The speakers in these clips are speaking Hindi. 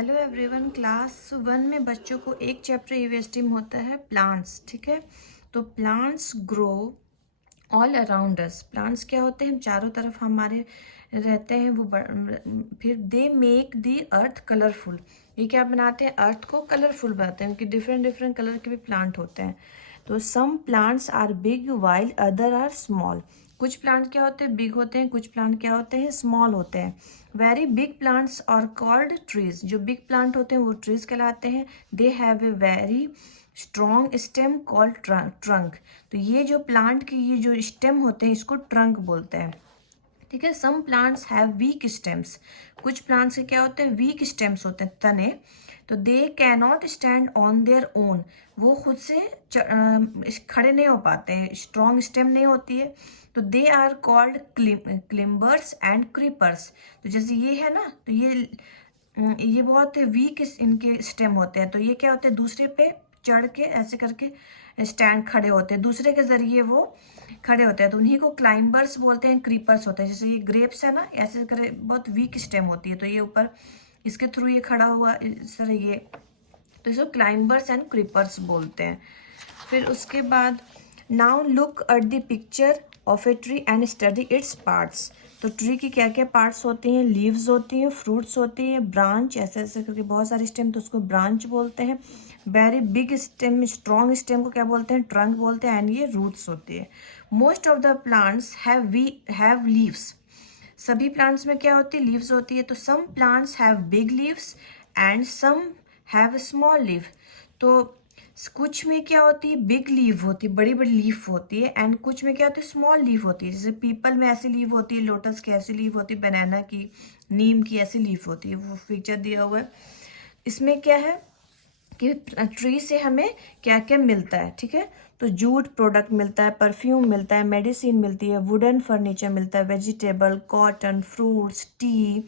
Hello everyone. क्लास 1 में बच्चों को एक चैप्टर यूएसटी में होता है प्लांट्स, ठीक है। तो plants grow all around us. Plants क्या होते हैं, हम चारों तरफ हमारे रहते हैं। वो फिर they make the earth colourful. ये क्या बनाते हैं, अर्थ को कलरफुल बनाते हैं, क्योंकि डिफरेंट डिफरेंट कलर के भी प्लांट होते हैं। तो some plants are big while other are small. कुछ प्लांट क्या होते हैं, बिग होते हैं, कुछ प्लांट क्या होते हैं, स्मॉल होते हैं। Very big plants are called trees. जो बिग प्लांट होते हैं वो ट्रीज कहलाते हैं। They have a very strong stem called trunk. तो ये जो प्लांट की ये जो स्टेम होते हैं इसको ट्रंक बोलते हैं, ठीक है। Some plants have weak stems. कुछ प्लांट्स के क्या होते हैं, वीक स्टेम्स होते हैं, तने। तो they cannot stand on their own. वो खुद से खड़े नहीं हो पाते हैं, स्ट्रॉन्ग स्टेम नहीं होती है। तो they are called climbers and creepers. तो जैसे ये है ना, तो ये बहुत वीक इनके स्टेम होते हैं। तो ये क्या होते हैं, दूसरे पे चढ़ के ऐसे करके स्टैंड खड़े होते हैं, दूसरे के जरिए वो खड़े होते हैं। तो उन्हीं को क्लाइंबर्स बोलते हैं, क्रीपर्स होते हैं। जैसे ये ग्रेप्स है ना, ऐसे करे बहुत वीक स्टेम होती है, तो ये ऊपर इसके थ्रू ये खड़ा हुआ इस तरह ये, तो इसको क्लाइंबर्स एंड क्रीपर्स बोलते हैं। फिर उसके बाद now look at the picture of a tree and study its parts. तो ट्री की क्या क्या पार्ट्स होती हैं, लीव्स होती हैं, फ्रूट्स होती हैं, ब्रांच, ऐसे ऐसे करके बहुत सारे स्टेम, तो उसको ब्रांच बोलते हैं। Very big stem, strong stem को क्या बोलते हैं, ट्रंक बोलते हैं। एंड ये रूट्स होती है। Most of the plants have leaves. सभी प्लांट्स में क्या होती है, लीव्स होती है। तो some plants have big leaves and some have small leaf. तो कुछ में क्या होती है, बिग लीव होती है, बड़ी बड़ी लीफ होती है। एंड कुछ में क्या होती है, स्मॉल लीव होती है। जैसे पीपल में ऐसी लीव होती है, लोटस की ऐसी लीव होती है, बनाना की, नीम की ऐसी लीफ होती है। वो पिक्चर दिया हुआ है। इसमें क्या है कि ट्री से हमें क्या क्या मिलता है, ठीक है। तो जूट प्रोडक्ट मिलता है, परफ्यूम मिलता है, मेडिसिन मिलती है, वुडन फर्नीचर मिलता है, vegetable, cotton, fruits, tea,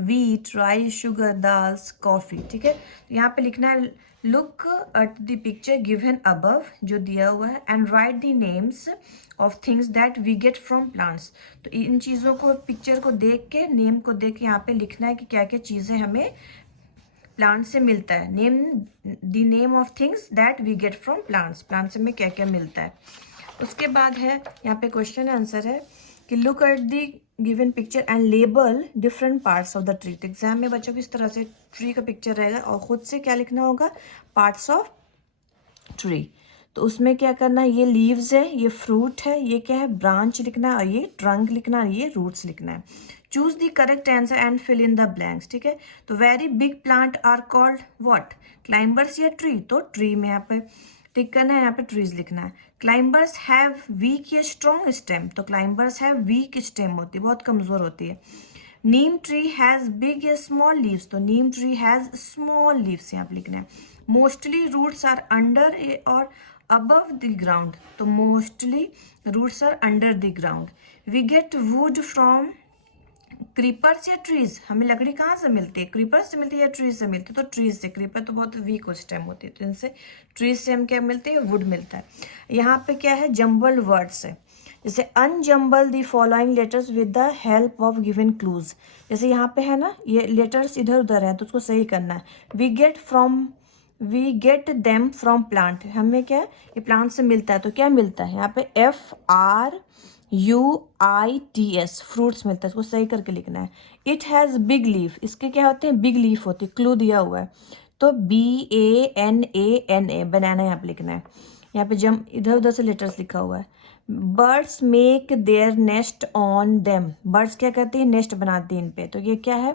wheat, rice, sugar, dals, coffee, ठीक है। तो यहाँ पे लिखना है look at the picture given above, जो दिया हुआ है, and write the names of things that we get from plants. तो इन चीज़ों को, पिक्चर को देख के, नेम को देख के यहाँ पे लिखना है कि क्या क्या चीज़ें हमें प्लांट से मिलता है। Name the name of things that we get from plants. Plant से हमें क्या क्या मिलता है। उसके बाद है यहाँ पे क्वेश्चन आंसर है कि look at the given picture and label different parts of the tree. तो एग्जाम में बच्चों को इस तरह से ट्री का पिक्चर रहेगा और खुद से क्या लिखना होगा, पार्ट्स ऑफ ट्री। तो उसमें क्या करना है, ये लीव्स है, ये फ्रूट है, ये क्या है, ब्रांच लिखना है, और ये ट्रंक लिखना है, ये रूट्स लिखना है। Choose the correct answer and fill in the blanks, ठीक है। तो very big plant are called what, climbers या ट्री। तो ट्री में यहाँ पे टिक करना है, यहाँ पे ट्रीज लिखना है। क्लाइंबर्स हैव वीक या स्ट्रॉन्ग स्टेम। तो क्लाइंबर्स हैव वीक स्टेम होती है, बहुत कमजोर होती है। नीम ट्री हैज बिग या स्मॉल लीव्स। तो neem tree has small leaves यहाँ पे लिखना है। मोस्टली रूट्स आर अंडर और above the ground। तो mostly roots are under the ground. We get wood from creepers या ट्रीज। हमें लकड़ी कहाँ से मिलती है, क्रीपर्स से मिलती है या ट्रीज से मिलती है, तो ट्रीज से। क्रीपर तो बहुत वीक उस टाइम होती है, तो इनसे ट्रीज से हम क्या मिलते हैं, वुड मिलता है। यहाँ पे क्या है, जम्बल्ड वर्ड्स है। जैसे अनजम्बल the following letters with the help of given clues. जैसे यहाँ पे है ना, ये लेटर्स इधर उधर है, तो उसको सही करना है। We get them from plant. हमें क्या है, ये प्लांट से मिलता है। तो क्या मिलता है, यहाँ पे FRUITS, फ्रूट्स मिलता है, इसको सही करके लिखना है। It has big leaf. इसके क्या होते हैं, बिग लीफ होती है, क्लू दिया हुआ है। तो BANANA, बनाना यहाँ पे लिखना है। यहाँ पे जम इधर उधर से लेटर्स लिखा हुआ है। Birds make their nest on them. Birds क्या करती है, नेस्ट बनाती है इन पे। तो ये क्या है,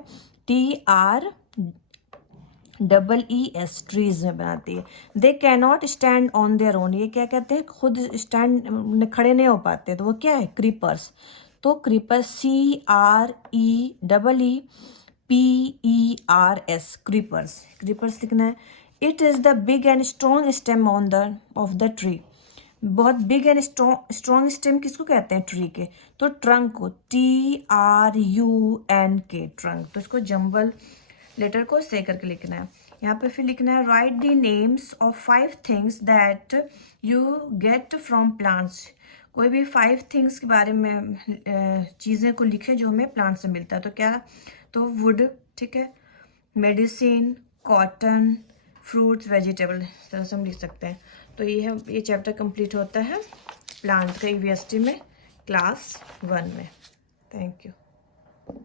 TREES, ट्रीज में बनाती है। They cannot stand on their own. ये क्या कहते हैं, खुद स्टैंड खड़े नहीं हो पाते, तो वो क्या है, क्रीपर्स। तो क्रीपर्स CREEPERS, क्रीपर्स। क्रीपर्स लिखना है। It is the big and strong stem on the of the tree. बहुत बिग एंड स्ट्रॉन्ग स्टेम किसको कहते हैं, ट्री के। तो ट्रंक को, TRUNK, ट्रंक। तो इसको जम्बल लेटर को सही करके लिखना है। यहाँ पे फिर लिखना है right the names of 5 things that you get from plants. कोई भी 5 थिंग्स के बारे में चीज़ें को लिखे जो हमें प्लांट से मिलता है। तो क्या, तो वुड, ठीक है, मेडिसिन, कॉटन, फ्रूट्स, वेजिटेबल, इस तरह से हम लिख सकते हैं। तो ये चैप्टर कंप्लीट होता है प्लांट का ईवीएसटी में क्लास 1 में। Thank you.